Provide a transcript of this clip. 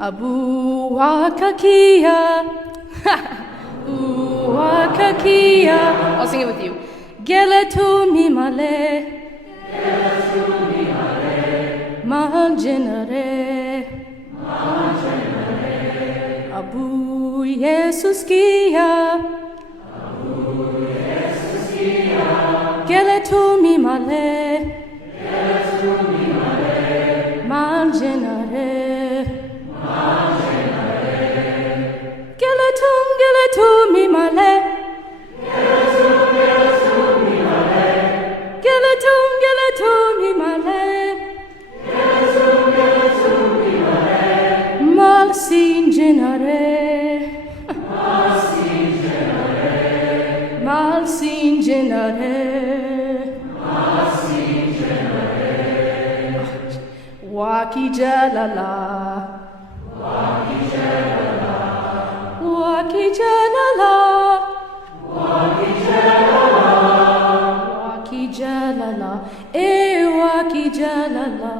Abu Wakakia. Wakakia. I'll sing it with you. Geletu mi male. Mangenare. Abu Jesus kia. Geletu mi male. Mangenare. Geletum mi male. Geletum mi male. Mal singenare. Mal singenare. Waaqi Jaalala. Waaqi Jaalala. Waaqi Jaalala. Waaqi Jaalala. Waaqi Jaalala. Waaqi Jaalala.